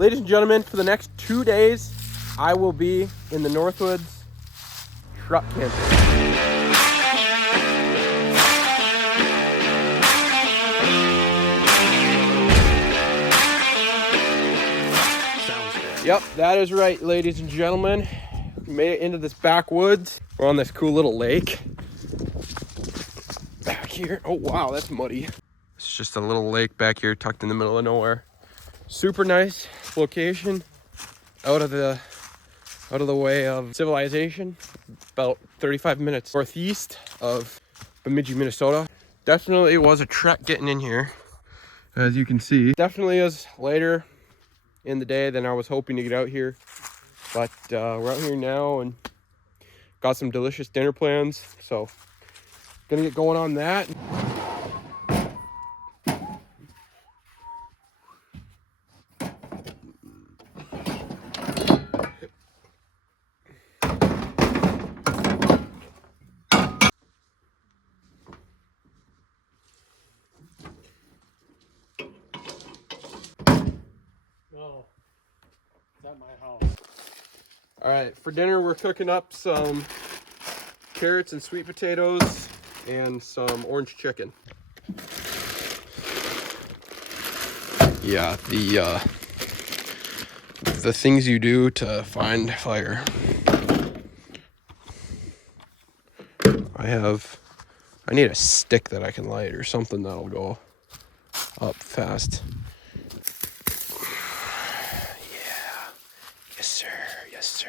Ladies and gentlemen, for the next 2 days, I will be in the Northwoods truck camping. Yep, that is right, ladies and gentlemen. We made it into this backwoods. We're on this cool little lake. Back here. Oh wow, that's muddy. It's just a little lake back here tucked in the middle of nowhere. Super nice location. Out of the way of civilization. About 35 minutes northeast of Bemidji, Minnesota. Definitely was a trek getting in here, as you can see. Definitely is later in the day than I was hoping to get out here. But we're out here now and got some delicious dinner plans. So gonna get going on that. No, it's at my house. All right, for dinner we're cooking up some carrots and sweet potatoes and some orange chicken. Yeah, the things you do to find fire. I need a stick that I can light or something that'll go up fast. Yeah. Yes, sir. Yes, sir.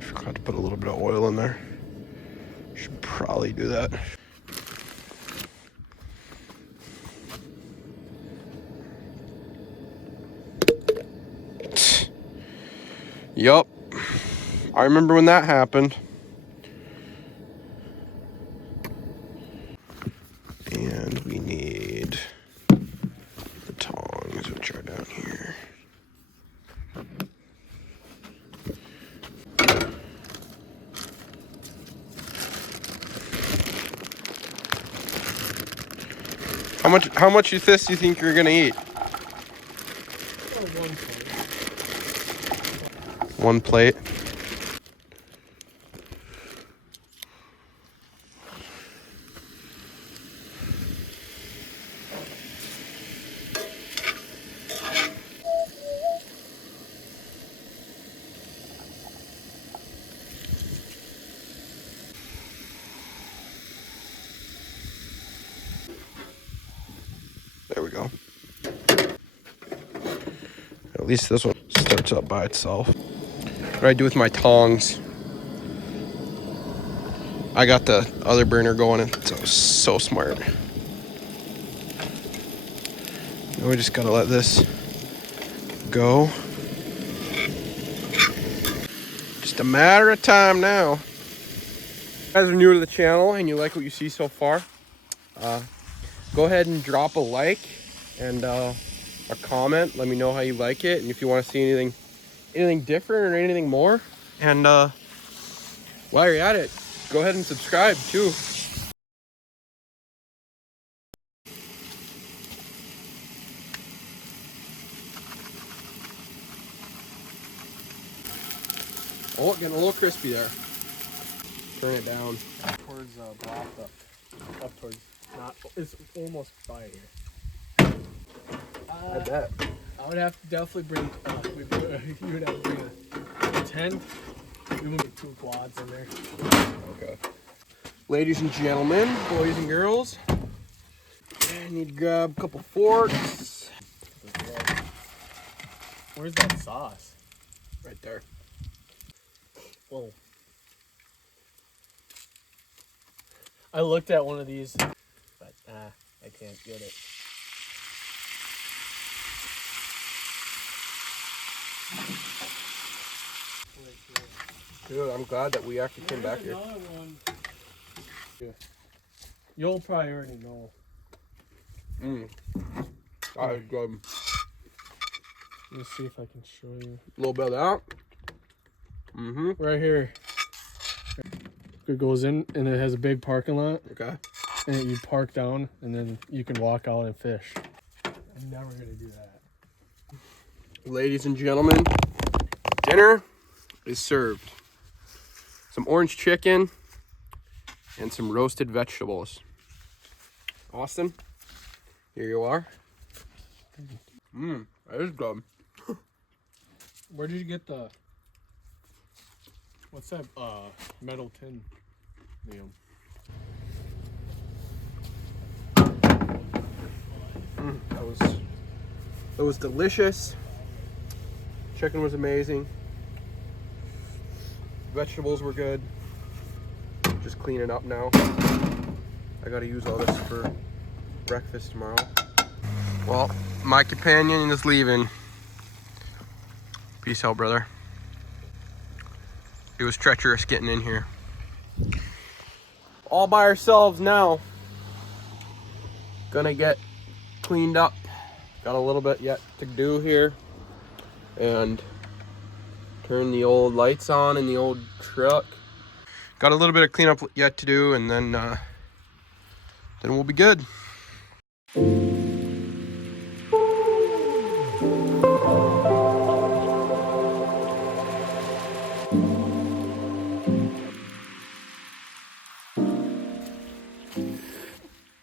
I forgot to put a little bit of oil in there. Should probably do that. Yup. I remember when that happened. And we need the tongs, which are down here. How much of this you think you're gonna eat? One plate. There we go. At least this one starts up by itself. What do I do with my tongs? I got the other burner going, and so smart. Now we just gotta let this go. Just a matter of time now. If you guys are new to the channel and you like what you see so far, go ahead and drop a like and a comment. Let me know how you like it, and if you want to see anything different or anything more. And while you're at it, go ahead and subscribe too. Oh, getting a little crispy there. Turn it down. Towards block up towards, not, it's almost by here. I bet. I would have to definitely bring, you would have to bring a tent. We would get 2 quads in there. Okay. Ladies and gentlemen, boys and girls, I need to grab a couple forks. Where's that sauce? Right there. Whoa. I looked at one of these, but I can't get it. Dude, I'm glad that we actually came back here. Another one. Yeah. You'll probably already know. That is good. Let me see if I can show you. A little bit of that. Right here. It goes in and it has a big parking lot. Okay. And you park down and then you can walk out and fish. I'm never gonna do that. Ladies and gentlemen, dinner is served. Some orange chicken and some roasted vegetables. Austin, here you are. That is good. Where did you get the... What's that metal tin, Liam? That was delicious. Chicken was amazing. Vegetables were good. Just cleaning up now. I gotta use all this for breakfast tomorrow. Well, my companion is leaving. Peace out, brother. It was treacherous getting in here. All by ourselves now. Gonna get cleaned up. Got a little bit yet to do here. And turn the old lights on in the old truck. Got a little bit of cleanup yet to do, and then we'll be good.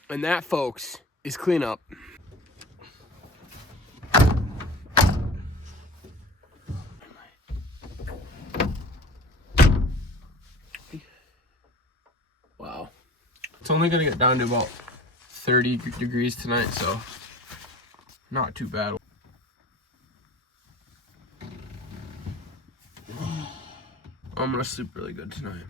And that, folks, is cleanup. Wow. It's only gonna get down to about 30 degrees tonight, so not too bad. I'm gonna sleep really good tonight.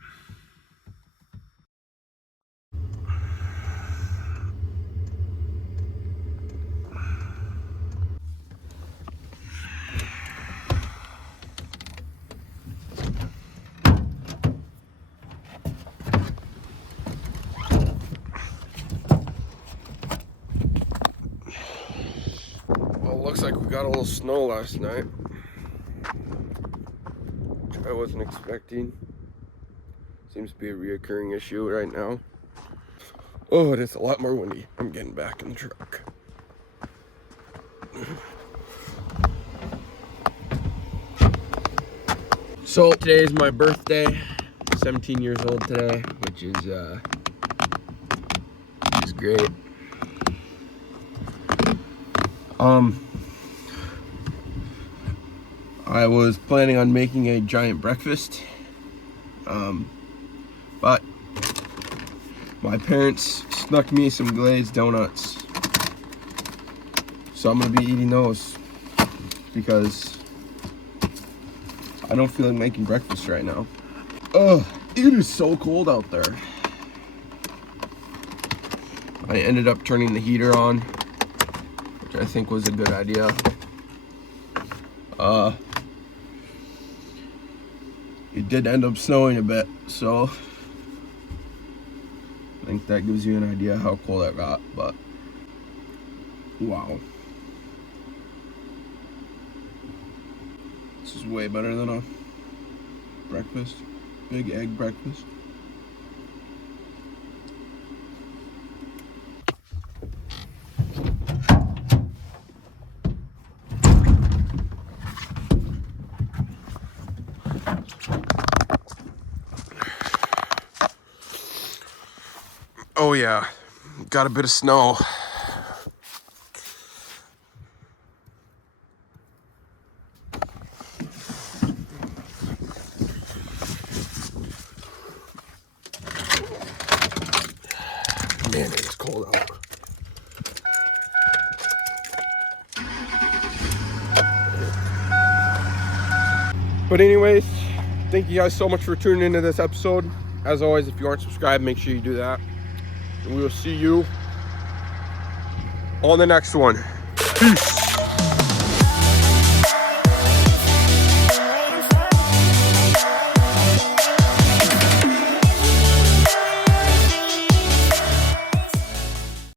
Well, it looks like we got a little snow last night, which I wasn't expecting. Seems to be a reoccurring issue right now. Oh, it is a lot more windy. I'm getting back in the truck. So today is my birthday. 17 years old today, which is great. I was planning on making a giant breakfast, but my parents snuck me some glazed donuts, so I'm gonna be eating those because I don't feel like making breakfast right now. Ugh, it is so cold out there. I ended up turning the heater on, which I think was a good idea. It did end up snowing a bit, so I think that gives you an idea how cold it got, but wow. This is way better than a breakfast, big egg breakfast. Oh yeah, got a bit of snow. Man, it is cold out. But anyways, thank you guys so much for tuning into this episode. As always, if you aren't subscribed, make sure you do that. And we will see you on the next one. Peace.